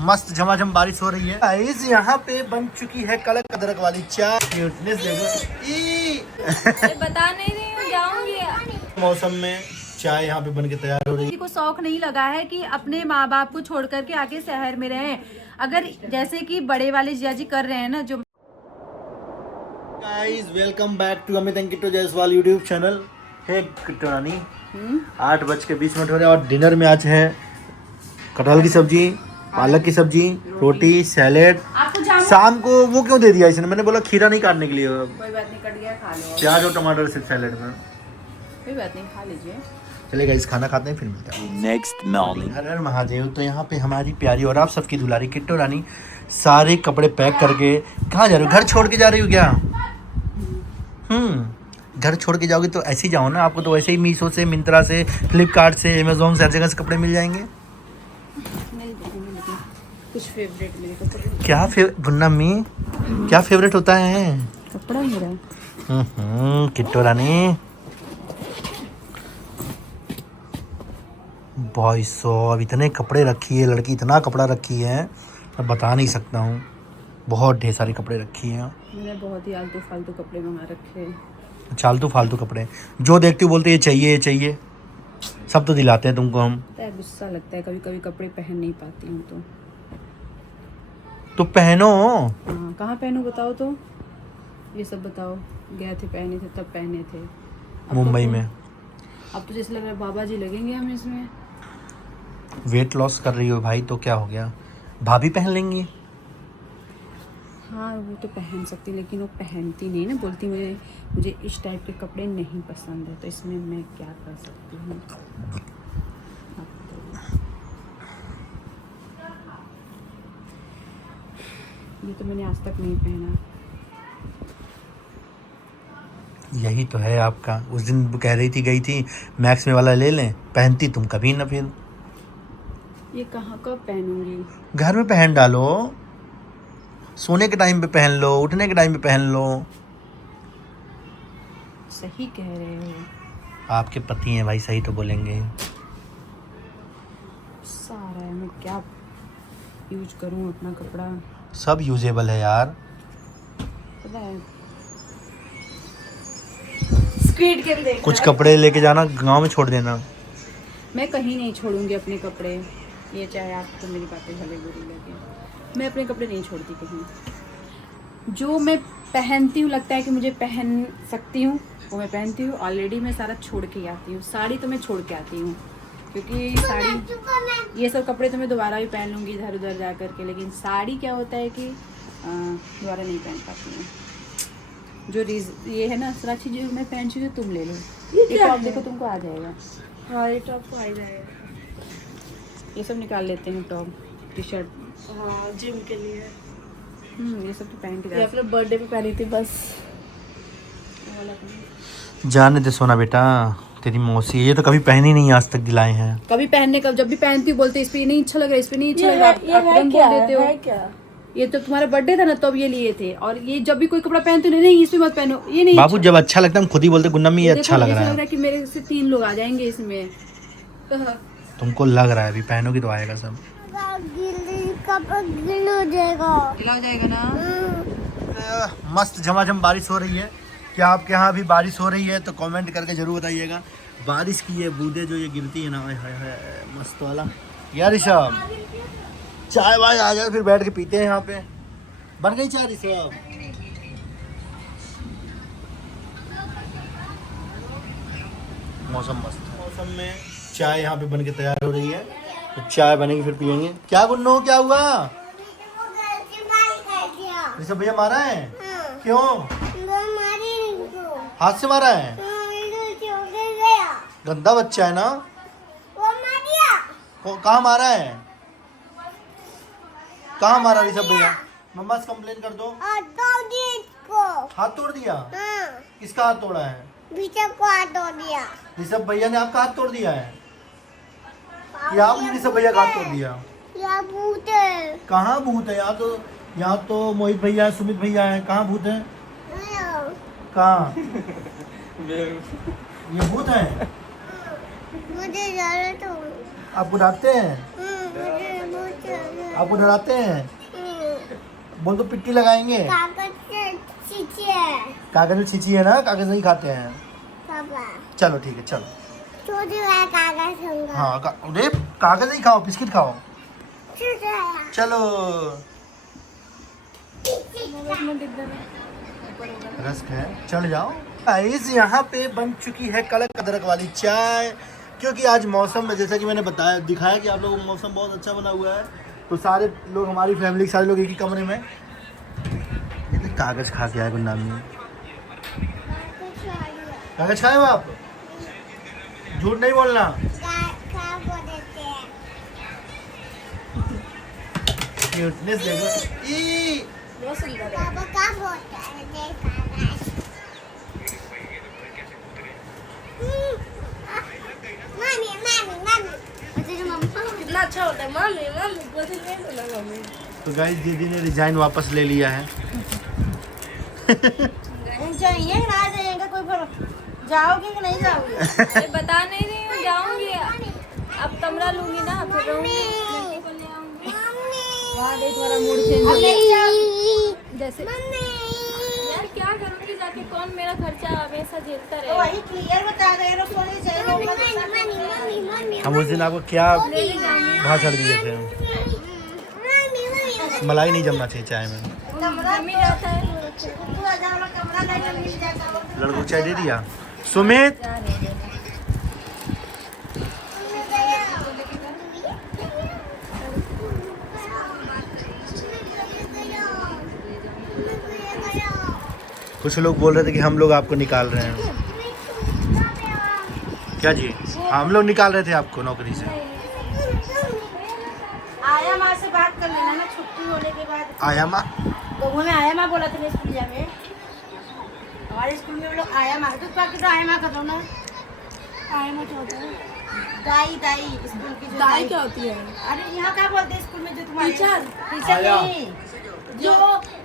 मस्त झमाझम बारिश हो रही है गाइस। यहाँ पे बन चुकी है कड़क अदरक वाली चाय। क्यूटनेस देखो। बता नहीं रही हूँ, जाऊंगी। मौसम में चाय यहाँ पे बन के तैयार हो रही है। किसी को शौक नहीं लगा है कि अपने माँ बाप को छोड़ करके आके शहर में रहे, अगर जैसे कि बड़े वाले जिया जी कर रहे हैं ना। जो guys welcome back to Amit and Kittu Jaiswal YouTube channel. Hey Kittu Rani, 8:20 हो रहे हैं और डिनर में आज है कटहल की सब्जी, पालक की सब्जी, रोटी, सैलेड। शाम को वो क्यों दे दिया इसने? मैंने बोला खीरा नहीं काटने के लिए। कोई बात नहीं, कट गया, खा लो। प्याज और टमाटर सिर्फ सैलेड में। कोई बात नहीं, खा लीजिए। चलेगा, इस खाना खाते हैं फिर मिलते हैं। Next morning. हर हर महादेव। तो यहाँ पे हमारी प्यारी और आप सबकी दुलारी किट्टू रानी सारे कपड़े पैक करके कहाँ जा रही हो? घर छोड़ के जा रही हो क्या? घर छोड़ के जाओगे तो ऐसे ही जाओ ना। आपको तो वैसे ही मीशो से, मिंत्रा से, फ्लिपकार्ट से, अमेजोन से हर जगह से कपड़े मिल जाएंगे। कुछ फेवरेट मेरे को क्या बुन्ना मी क्या फेवरेट होता है? कपड़ा मेरा। किट्टू रानी भाई साहब इतने कपड़े रखी है लड़की, इतना कपड़ा रखी है मैं बता नहीं सकता हूँ। बहुत ढेर सारी कपड़े रखी हैं। मैंने बहुत ही आलतू फालतू कपड़े मंगा रखे हैं। चालतू फालतू कपड़े जो देखती हूँ बोलते ये चाहिए, ये चाहिए। सब तो दिलाते हैं तुमको हम। गुस्सा लगता है, कभी कभी कपड़े पहन नहीं पाती हूँ तो पहनो। हाँ, कहाँ पहनूं बताओ तो? ये सब बताओ। गए थे, पहने थे, तब पहने थे। मुंबई में। अब तो जैसे लग रहा है बाबा जी लगेंगे हम इसमें। वेट लॉस कर रही हो भाई तो क्या हो गया? भाभी पहन लेंगी। हाँ वो तो पहन सकती, लेकिन वो पहनती नहीं ना, बोलती मुझे इस टाइप के कपड़े नहीं पसंद है। तो इसमें मैं क्या कर सकती हूँ? ये तो मैंने आज तक नहीं पहना। यही तो है आपका। उस दिन कह रही थी, गई थी मैक्स में वाला ले लें, पहनती तुम कभी ना। फिर ये कहाँ कब पहनूंगी? घर में पहन डालो, सोने के टाइम पे पहन लो, उठने के टाइम पे पहन लो। सही कह रहे हो। आपके पति हैं भाई, सही तो बोलेंगे। सारा है, मैं क्या यूज करूँ अपना कपड़ा? सब यूजेबल है यार। पता है स्क्वीड गेम देख कुछ कपड़े लेके जाना, गांव में छोड़ देना। मैं कहीं नहीं छोड़ूंगी अपने कपड़े। ये चाहे आपको मेरी बातें भले बुरी लगे, मैं अपने कपड़े नहीं छोड़ती कहीं। जो मैं पहनती हूँ, लगता है कि मुझे पहन सकती हूँ, वो मैं पहनती हूँ। ऑलरेडी मैं सारा छोड़ के आती हूँ। साड़ी तो मैं छोड़ के आती हूँ, क्योंकि साड़ी, ये सब कपड़े तो मैं दोबारा भी पहन लूँगी इधर उधर जा करके। लेकिन साड़ी क्या होता है कि दोबारा नहीं पहन पाती हूँ। जो ये है ना साक्षी, जो मैं पहन चुकी हूँ, तुम ले लो। ये टॉप देखो, तुमको आ जाएगा। हाँ ये टॉप को आ जाएगा। ये सब निकाल लेते हैं, टॉप, टी शर्ट। हाँ जिम के लिए। ये सब तो पहन के ये अपने बर्थडे पे पहनी थी बस। जाने दे सोना बेटा, तेरी मौसी ये तो कभी पहनी नहीं आज तक दिलाए हैं। कभी पहनने का, जब भी पहनती हूँ बोलते इस पे नहीं अच्छा लग रहा, इस पे नहीं अच्छा लग रहा। आप तुरंत बोल देते हो। है क्या? ये तो तुम्हारा बर्थडे था ना, तब ये लिए थे। और ये जब भी कोई कपड़ा पहनते हो, नहीं इसमें मत पहनो, ये नहीं। बाबू जब अच्छा लगता है हम खुद ही बोलते गुन्नम ये अच्छा लग रहा है। कि मेरे से 3 लोग आ जाएंगे इसमें। तुमको लग रहा है, अभी पहनोगी तो आएगा सब। गिला हो जाएगा ना। मस्त झमाझम बारिश हो रही है। क्या आपके यहाँ भी बारिश हो रही है? तो कमेंट करके जरूर बताइएगा। बारिश की ये बूंदे जो ये गिरती है ना, हाय हाय हाय, मस्त वाला यार। ऋषभ चाय वाय आ जाए फिर बैठ के पीते हैं यहाँ पे। बन गई चाय ऋषभ? मौसम मस्त, मौसम में चाय यहाँ पे बन के तैयार हो रही है। तो चाय बनेगी फिर पियेंगे। क्या गुन्नू, क्या हुआ? ऋषभ भैया मारा है? क्यों? हाथ से मारा है? गंदा बच्चा है ना। कहाँ मारा है? कहाँ मारा ऋषभ भैया? मम्मा से कंप्लेन कर दो। हाथ तोड़ दिया? किसका हाथ तोड़ा है? ऋषभ भैया ने आपका हाथ तोड़ दिया है? या आपने ऋषभ भैया का हाथ तोड़ दिया? भूत है। कहाँ भूत है? यहाँ तो मोहित भैया है, सुमित भैया है। कहाँ भूत है? कहाँ? ये भूत है? मुझे जरूरत आपको डांटते हैं? आपको डराते हैं? बोल तो पिट्टी लगाएंगे। कागज में छींची है ना, कागज नहीं खाते हैं। चलो ठीक है, चलो। हाँ अरे कागज नहीं खाओ, बिस्किट खाओ। चलो रस्क है, चढ़ जाओ। गाइस यहाँ पे बन चुकी है कड़क अदरक वाली चाय, क्योंकि आज मौसम में जैसा कि मैंने बताया दिखाया कि आप लोगों को मौसम बहुत अच्छा बना हुआ है, तो सारे लोग हमारी फैमिली के सारे लोग एक ही कमरे में। ये तो कागज खा के आए गुन्नामी। कागज खाए हो आप? झूठ नहीं बोलना। क्यूटनेस देखो। ई बहुत सुंदर है। कितना अच्छा होता है। मम्मी मम्मी बोलते नहीं बोला मम्मी। तो गाइस दीदी ने रिजाइन वापस ले लिया है। चाहिए ना जाएगा कोई फर्क। जाओगे कि नहीं जाओगे? अरे बता नहीं रही हूँ, जाऊंगी। अब कमरा लूंगी ना, फिर रहूंगी। वहाँ देख मेरा मूड चेंज हो गया। जैसे यार क्या करूँगी जाके, कौन मेरा खर्चा हमेशा झेलता तो रहेगा। वही क्लियर बता रहे हो। सोनी चाहिए हम उस दिन आपको क्या भाव चढ़ दिए थे? मलाई नहीं जमना चाहिए चाय में। मम्मी रहता है। कमरा नहीं मिल जाएगा। लड़कों को चाय दे दिया। सुमित कुछ लोग बोल रहे थे कि हम लोग आपको निकाल रहे हैं। क्या जी? हम लोग निकाल रहे थे आपको नौकरी से। आया माँ से बात कर लेना ना छुट्टी होने के बाद। आया माँ? तो उन्होंने आया माँ बोला था ना स्कूल में। हमारे स्कूल में वो लोग आया माँ तो आया माँ कर दो ना। आया ना क्या होता है? दाई दाई स्कूल की जो दाई क्या होती है? अरे यहाँ क्या बोलते हैं स्कूल में जो तुम्हारे टीचर? टीचर आया। नहीं जो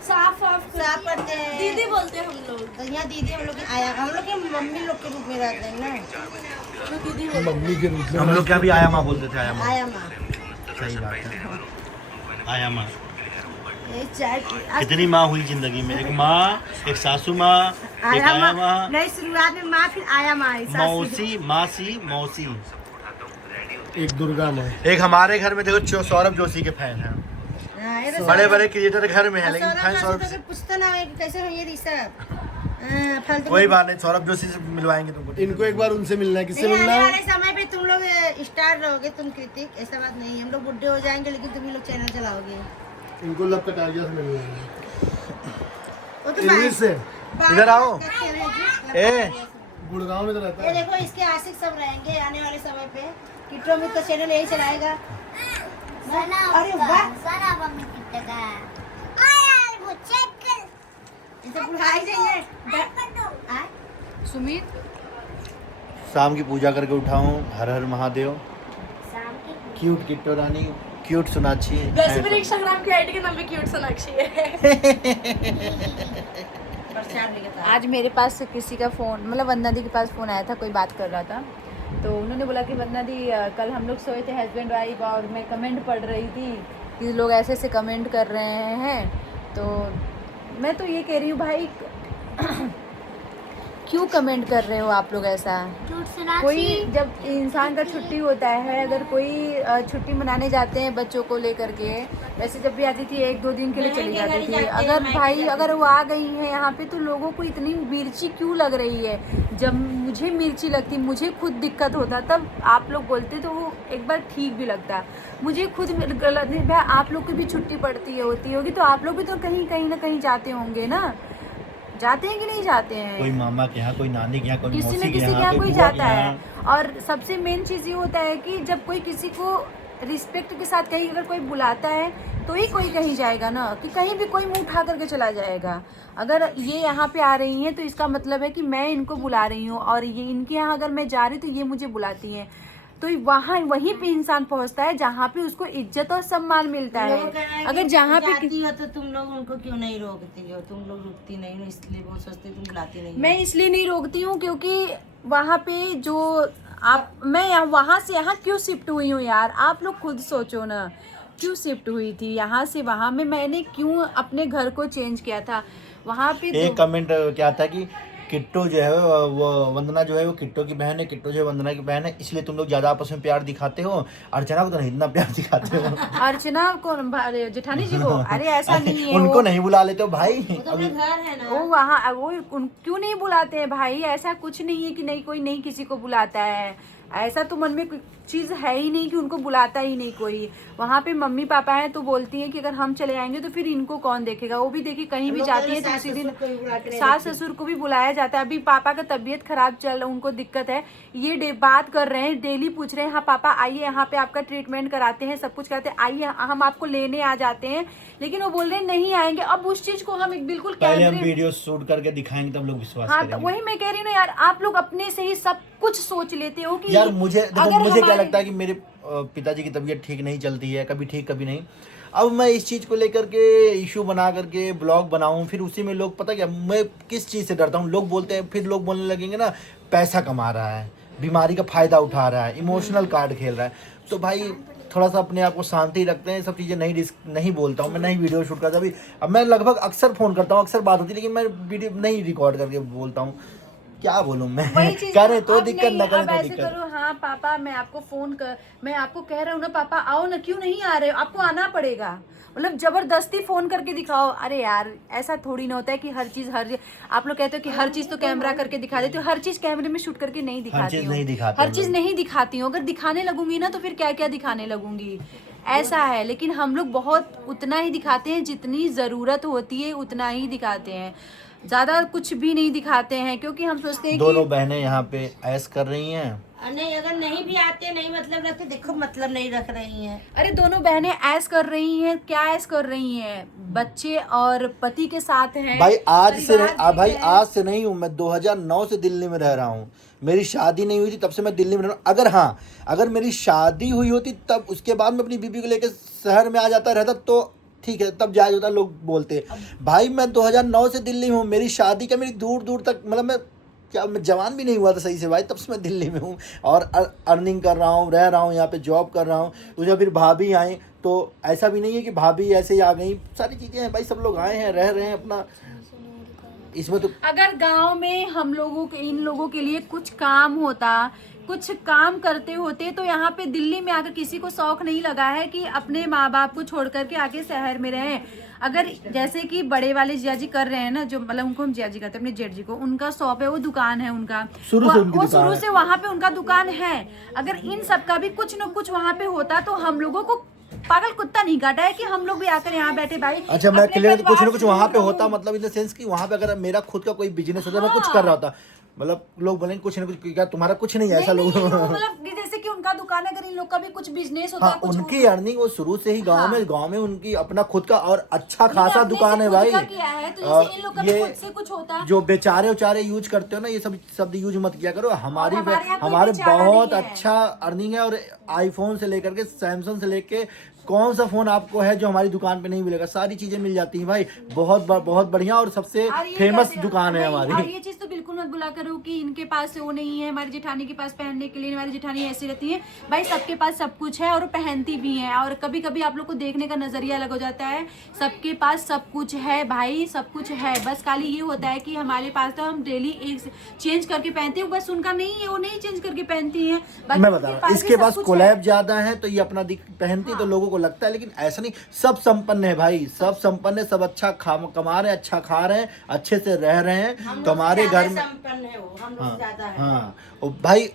साफ साफ साफ करते हैं। दीदी बोलते हैं हम लोग। तो यहाँ दीदी हम लोग की आया हम लोग के मम्मी लोग के रूप में रहते हैं ना। तो दीदी बोलते मम्मी के रूप में हम लोग क्या भी आया माँ बोलते थे। आया माँ आया माँ सही बात है। आया माँ ये चाय कितनी माँ हुई जिंदगी में? एक माँ, एक सासू माँ, एक आया आया माँ, माँ नहीं शुरुआत में माँ फिर आया माँ मौसी, मासी, मौसी। एक दुर्गा माँ। एक हमारे घर में देखो सौरभ जोशी के फैन हैं। बड़े बड़े क्रिएटर घर में है, लेकिन फैन सौरभ से। पूछता ना है कि कैसे हो ये ऋषभ फालतू कोई बात नहीं, सौरभ जोशी से मिलवाएंगे तुमको। इनको एक बार उनसे मिलना है। किससे नहीं, मिलना आने है? वाले समय पे तुम लोग स्टार रहोगे। तुम कृतिक ऐसा बात नहीं है। हम लोग बुढ़े हो जाएंगे लेकिन तुम ही लोग चैनल चलाओगे। इनको लब कटारिया से मिलना है। वो तो इंग्लिश से। इधर आओ। ए गुड़गांव में तो रहता ये है। देखो इसके आशिक सब रहेंगे आने वाले समय पे। किट्टो में तो चैनल यही चलाएगा। अरे वाह इसे बुढ़ाई जाइए। सुमित शाम की पूजा करके उठाऊं। हर हर महादेव। क्यूट किट्टो रानी, क्यूट सोनाक्षी। वैसे मेरे इंस्टाग्राम की आईडी का नाम भी क्यूट सोनाक्षी है। आज मेरे पास किसी का फ़ोन, मतलब वंदना दी के पास फ़ोन आया था, कोई बात कर रहा था। तो उन्होंने बोला कि वंदना दी कल हम लोग सोए थे हस्बैंड वाइफ, और मैं कमेंट पढ़ रही थी कि लोग ऐसे ऐसे कमेंट कर रहे हैं। तो मैं तो ये कह रही हूँ भाई क्यों कमेंट कर रहे हो आप लोग ऐसा? कोई जब इंसान का छुट्टी होता है, अगर कोई छुट्टी मनाने जाते हैं बच्चों को लेकर के, वैसे जब भी आती थी 1-2 दिन के लिए चली जाती थी। अगर भाई अगर वो आ गई है यहाँ पे तो लोगों को इतनी मिर्ची क्यों लग रही है? जब मुझे मिर्ची लगती, मुझे खुद दिक्कत होता, तब आप लोग बोलते तो वो एक बार ठीक भी लगता। मुझे खुद गलत नहीं भाई, आप लोग की भी छुट्टी पड़ती है होती होगी तो आप लोग भी तो कहीं ना कहीं जाते होंगे ना। जाते हैं कि नहीं जाते हैं? कोई मामा के यहाँ, कोई नानी के यहाँ, कोई किसी न मौसी के किसी के यहाँ, यहाँ कोई कोई बुआ के जाता है। यहाँ। और सबसे मेन चीज़ ये होता है कि जब कोई किसी को रिस्पेक्ट के साथ कहीं अगर कोई बुलाता है तो ही कोई कहीं जाएगा ना, कि कहीं भी कोई मुंह उठा करके चला जाएगा। अगर ये यहाँ पे आ रही हैं तो इसका मतलब है कि मैं इनको बुला रही हूँ, और ये इनके यहाँ अगर मैं जा रही हूँ तो ये मुझे बुलाती हैं। तो वहाँ वहीं पे इंसान पहुँचता है जहाँ पे उसको इज्जत और सम्मान मिलता है। अगर जहाँ पे जाती हो तो तुम लोग उनको क्यों नहीं रोकती हो? तुम लोग रुकती नहीं हो इसलिए वो सोचते तुम बुलाती नहीं हो। मैं इसलिए नहीं रोकती हूँ क्योंकि वहाँ पे जो मैं वहाँ से यहाँ क्यों शिफ्ट हुई हूँ यार, आप लोग खुद सोचो ना, क्यों शिफ्ट हुई थी यहाँ से वहाँ में, मैंने क्यों अपने घर को चेंज किया था वहाँ पे। एक कमेंट क्या था कि किट्टू जो है वो वंदना जो है वो किट्टू की बहन है, किट्टू जो है वंदना की बहन है, इसलिए तुम लोग ज्यादा आपस में प्यार दिखाते हो, अर्चना को तो नहीं इतना प्यार दिखाते हो। अर्चना को, अरे जेठानी जी को, अरे ऐसा नहीं है, उनको नहीं बुला लेते हो भाई, तो अपना घर है ना। वो वहाँ वो क्यों नहीं बुलाते हैं भाई, ऐसा कुछ नहीं है कि नहीं कोई नहीं किसी को बुलाता है, ऐसा तो मन में चीज़ है ही नहीं कि उनको बुलाता ही नहीं कोई। वहाँ पे मम्मी पापा हैं तो बोलती हैं कि अगर हम चले आएंगे तो फिर इनको कौन देखेगा, वो भी देखिए कहीं भी जाती है तो उसी दिन सास ससुर को भी बुलाया जाता है। अभी पापा का तबीयत खराब चल रहा, उनको दिक्कत है, ये बात कर रहे हैं, डेली पूछ रहे हैं हाँ पापा आइए यहाँ पे आपका ट्रीटमेंट कराते हैं, सब कुछ कराते हैं, आइए हम आपको लेने आ जाते हैं, लेकिन वो बोल रहे हैं नहीं आएंगे। अब उस चीज को हम एक बिल्कुल पहले हम वीडियो शूट करके दिखाएंगे तब लोग विश्वास हाँ, करेंगे। तो वही मैं कह रही हूँ ना यार, आप लोग अपने से ही सब कुछ सोच लेते हो कि यार मुझे देखो, अगर मुझे क्या हमारे- लगता है कि मेरे पिताजी की तबीयत ठीक नहीं चलती है, कभी ठीक कभी नहीं। अब मैं इस चीज़ को लेकर के इशू बना करके ब्लॉग बनाऊं, फिर उसी में लोग, पता क्या मैं किस चीज़ से डरता हूँ, लोग बोलते हैं, फिर लोग बोलने लगेंगे ना पैसा कमा रहा है, बीमारी का फ़ायदा उठा रहा है, इमोशनल कार्ड खेल रहा है। तो भाई थोड़ा सा अपने आप को शांति रखते हैं, सब चीज़ें नहीं बोलता हूँ मैं, नहीं वीडियो शूट करता। अभी अब मैं लगभग अक्सर फ़ोन करता हूँ, अक्सर बात होती है, लेकिन मैं वीडियो नहीं रिकॉर्ड करके बोलता हूँ। क्या बोलूं मैं, करें तो दिक्कत, न करें तो दिक्कत। करो हाँ पापा मैं आपको मैं आपको कह रहा हूँ ना पापा आओ ना, क्यों नहीं आ रहे हो, आपको आना पड़ेगा, मतलब जबरदस्ती फोन करके दिखाओ। अरे यार ऐसा थोड़ी ना होता है कि हर चीज आप लोग कहते हो कि हर चीज तो कैमरा करके दिखा देते हो, हर चीज कैमरे में शूट करके नहीं दिखाती हूँ, हर चीज नहीं दिखाती हूँ। अगर दिखाने लगूंगी ना तो फिर क्या क्या दिखाने लगूंगी, ऐसा है। लेकिन हम लोग बहुत उतना ही दिखाते हैं, जितनी जरूरत होती है उतना ही दिखाते हैं, ज्यादा कुछ भी नहीं दिखाते हैं, क्योंकि हम सोचते हैं दोनों बहनें यहाँ पे ऐश कर रही हैं। नहीं अगर नहीं भी आते, नहीं मतलब रखते, देखो मतलब नहीं रख रही हैं। अरे दोनों बहनें ऐश कर रही हैं, क्या ऐश कर रही हैं, बच्चे और पति के साथ हैं भाई आज से परिवार भी भाई है। आज से नहीं हूँ मैं, 2009 से दिल्ली में रह रहा हूँ, मेरी शादी नहीं हुई थी तब से मैं दिल्ली में रह रहा हूँ। अगर हाँ, अगर मेरी शादी हुई होती तब उसके बाद मैं अपनी बीबी को लेकर शहर में आ जाता रहता तो ठीक है, तब जायज होता, लोग बोलते। भाई मैं 2009 से दिल्ली हूँ, मेरी शादी का मेरी दूर दूर तक, मतलब मैं जवान भी नहीं हुआ था सही से भाई, तब से मैं दिल्ली में हूँ और अर्निंग कर रहा हूँ, रह रहा हूँ यहाँ पे, जॉब कर रहा हूँ। उसमें फिर भाभी आए तो ऐसा भी नहीं है कि भाभी ऐसे ही आ गई, सारी चीज़ें हैं भाई, सब लोग आए हैं, रह रहे हैं अपना। इसमें तो अगर गांव में हम लोगों के, इन लोगों के लिए कुछ काम होता, कुछ काम करते होते, तो यहाँ पे दिल्ली में आकर किसी को शौक नहीं लगा है कि अपने माँ बाप को छोड़ करके आके शहर में रहें। अगर जैसे कि बड़े वाले जिया जी कर रहे हैं ना, जो मतलब उनको हम जिया जी कहते हैं, अपने जेठ जी को, उनका शॉप है, वो दुकान है उनका, शुरू से उनकी वो दुकान शुरू है। से वहाँ पे उनका दुकान है। अगर इन सब का भी कुछ न कुछ वहाँ पे होता तो हम लोगों को पागल कुत्ता नहीं काटा है कि हम लोग भी आकर यहाँ बैठे भाई। अच्छा मैं अपने क्लियर, कुछ ना परिवार कुछ से वहाँ पे दूर होता, रहूं। मतलब इन द सेंस कि वहाँ पे अगर मेरा खुद का कोई बिजनेस होता, मैं कुछ कर रहा होता, मतलब लोग बोलेंगे कुछ ना कुछ, क्या तुम्हारा कुछ नहीं है, ऐसा नहीं, लोग नहीं, वो मतलब कि जैसे कि उनका दुकान है, अगर इन लोग का भी कुछ बिजनेस होता हाँ, है, कुछ उनकी अर्निंग वो शुरू से ही गांव में उनकी अपना खुद का और अच्छा उन्होंने खासा अपने दुकान से है खुद भाई। का किया है, तो जैसे इन लोग का भी खुद से कुछ होता। जो बेचारे उचारे यूज करते हो ना, ये सब शब्द यूज मत किया करो। हमारे यहाँ कोई हमारे बेचारा बहुत नहीं है। अच्छा अर्निंग है, और आईफोन से लेकर के सैमसंग से लेके कौन सा फोन आपको है जो हमारी दुकान पे नहीं मिलेगा, सारी चीजें मिल जाती हैं भाई। बहुत बढ़िया और सबसे और ये फेमस कहते हैं- दुकान है नहीं, और हमारी। ये चीज तो बिल्कुल मत बुला करो कि इनके पास वो नहीं है, हमारी जेठानी के पास पहनने के लिए, हमारी जेठानी ऐसी रहती है। भाई सबके पास सब कुछ है और पहनती भी है, और कभी कभी आप लोग को देखने का नजरिया अलग हो जाता है। सबके पास सब कुछ है भाई, सब कुछ है, बस खाली ये होता है कि हमारे पास तो हम डेली एक चेंज करके पहनते हैं, बस उनका नहीं है, वो नहीं चेंज करके पहनती है। मैं बता रहा हूँ, इसके पास कोलैब ज्यादा है तो ये अपना पहनती तो लोगों को लगता है, लेकिन ऐसा नहीं। सब संपन्न है भाई, सब संपन्न है, सब अच्छा कमा रहे हैं, अच्छा खा रहे हैं, अच्छे से रह रहे हैं। तो हमारे घर में संपन्न है वो, हम लोग ज्यादा है। हाँ और भाई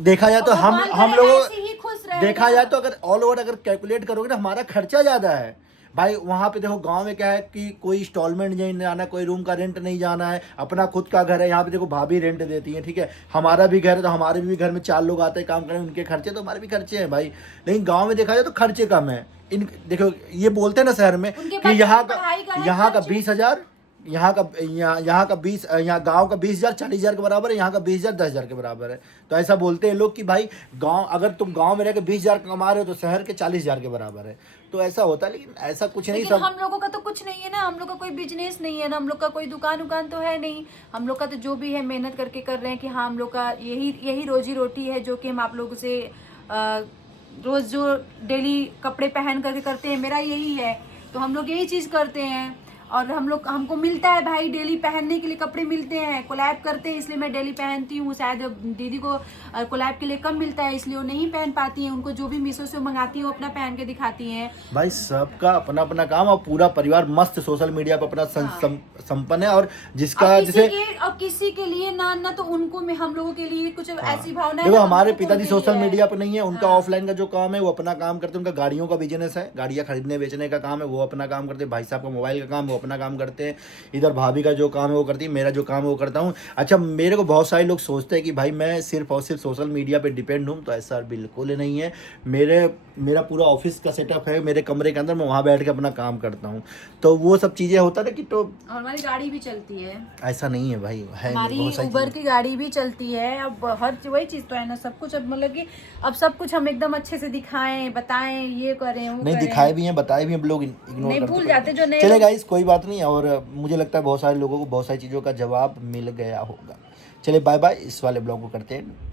देखा जाए तो हम ऐसे लोग ही खुश रहे। देखा जाए तो अगर ऑल ओवर अगर कैलकुलेट करोगे ना, हमारा खर्चा ज्यादा है भाई। वहाँ पे देखो गांव में क्या है कि कोई इंस्टॉलमेंट नहीं जाना, कोई रूम का रेंट नहीं जाना है, अपना खुद का घर है। यहाँ पे देखो भाभी रेंट देती है, ठीक है, हमारा भी घर है तो हमारे भी घर में 4 लोग आते हैं काम करने, उनके खर्चे तो हमारे भी खर्चे हैं भाई। लेकिन गाँव में देखा जाए तो खर्चे कम है। इन देखो ये बोलते हैं ना शहर में कि यहाँ का 20,000 यहाँ का 20, यहाँ गांव का 20,000 40,000 के बराबर है, यहाँ का 20,000 10,000 के बराबर है। तो ऐसा बोलते हैं लोग कि भाई गांव, अगर तुम गांव में रह के 20,000 कमा रहे हो तो शहर के 40,000 के बराबर है। तो ऐसा होता है, लेकिन ऐसा कुछ नहीं। लेकिन सब हम लोगों का तो कुछ नहीं है ना, हम लोग का कोई बिजनेस नहीं है ना, हम लोग का कोई दुकान तो है नहीं। हम लोग का तो जो भी है मेहनत करके कर रहे हैं कि हाँ हम लोग का यही रोजी रोटी है, जो कि हम आप लोगों से रोज जो डेली कपड़े पहन करके करते हैं, मेरा यही है। तो हम लोग यही चीज़ करते हैं और हमको मिलता है भाई, डेली पहनने के लिए कपड़े मिलते हैं। कोलैब करते हैं इसलिए मैं डेली पहनती हूँ। शायद दीदी को कोलैब के लिए कम मिलता है इसलिए वो नहीं पहन पाती हैं। उनको जो भी मीशो से मंगाती हैं वो अपना पहन के दिखाती हैं। भाई सबका अपना अपना काम, और पूरा परिवार मस्त सोशल मीडिया पर अपना संपन्न है। और जिसका जैसे किसी के लिए ना तो उनको में हम लोगों के लिए कुछ ऐसी भावना है। देखो ना, हमारे हमको पिताजी उनके सोशल लिए है। मीडिया पर नहीं है, उनका ऑफलाइन का जो काम है वो अपना काम करते हैं। उनका गाड़ियों का बिजनेस है, गाड़ियाँ खरीदने बेचने का काम है, वो अपना काम करते हैं। भाई साहब का मोबाइल का काम, वो अपना काम करते हैं। इधर भाभी का जो काम है वो करती है, मेरा जो काम है वो करता हूँ। अच्छा, मेरे को बहुत सारे लोग सोचते हैं कि भाई मैं सिर्फ और सिर्फ सोशल मीडिया पे डिपेंड हूँ, तो ऐसा बिल्कुल नहीं है। मेरा पूरा ऑफिस का सेटअप है मेरे कमरे के अंदर, मैं वहाँ बैठ के अपना काम करता हूँ। तो वो सब चीज़ें होता है कि तो और हमारी गाड़ी भी चलती है। ऐसा नहीं है भाई, है हमारी बहुत सारी उबर चीज़ें। की गाड़ी भी चलती है। अब हर वही चीज़ तो है ना, सब कुछ। अब मतलब कि अब सब कुछ हम एकदम अच्छे से दिखाएं, बताएं, ये करें वो नहीं करें। दिखाए भी हैं, बताए भी हैं, लोग इग्नोर नहीं, करते भूल हैं। जाते जो नहीं। चले गाइस, कोई बात नहीं। और मुझे लगता है बहुत सारे लोगों को बहुत सारी चीज़ों का जवाब मिल गया होगा। चलिए बाय बाय, इस वाले ब्लॉग को करते हैं